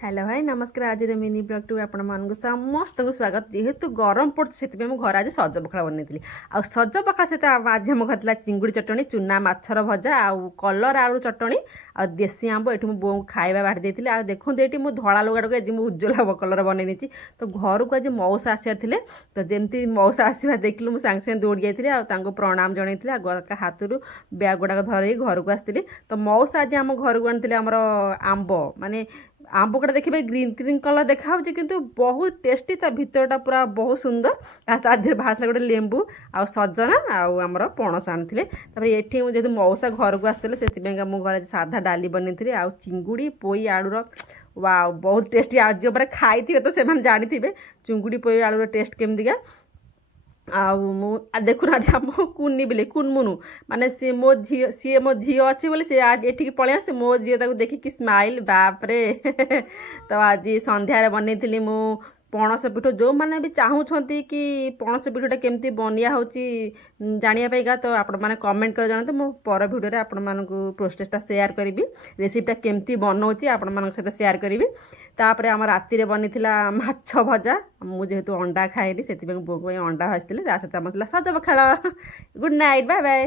Hello भाई नमस्कार। आज मिनी ब्लॉग टू आपण मानक समस्त को स्वागत। जेहेतु गरम पड़े से घर आज सज पखाड़ बनई आ सज पखाड़ सहित आज आम घर चिंगुड़ी चटणी चूना माछर भजा आउ कलर आलू चटणी आ देसी आंब ये बो खाଇବା बाढ़ देती आ देखो ये मुझे धला लुगाटा आज मुझे उज्जवल कलर बनई तो घर को आज मौसा आसार तो जमी मौसा आसवा देखिलु मुझे सांगे सांगे दौड़ी जाती प्रणाम जन हाथ रू बैग गुड़ाक धर घर को आसती तो मौसा आज आम घर को आनी आमर आंब माने आंब गुड़ा देखिए ग्रीन ग्रीन कलर देखा कि बहुत टेस्टी ता भितरटा पूरा बहुत सुंदर देहर बाहर गोटे लेंबू आ सजना आमर पणस आनी ये मुझे मौसा घर को आसते से मो घर साधा डाली बनई आ चिंगुड़ी पोई आलूर वाव बहुत टेस्टी आज जो खाई तो से जानी चिंगुड़ी पोई आलूर टेस्ट केमतिका देखुना आम कुनी बिले कुनमुनु माने सी मो झी अच्छी बोले सी एठिक पलि आसे मो झी देखिकी स्माइल बापरे तो आज संध्यारे बनई मु पणस पिठ जो मैंने भी चाहूँगी कि पणस पिठटा केमती बनिया होची जानिया तो आपण मैंने कमेंट कर जाना तो मो पर भिडियो आपण मानकु प्रोसेसटा शेयर करी रेसिपीटा केमती बनाऊँगी आपण मान सहित शेयर करी तापर आम राति बनी माछ भजा मुझे अंडा खाएनी से बो अंडा भाजती सहित आम सज पखाड़। Good night bye bye.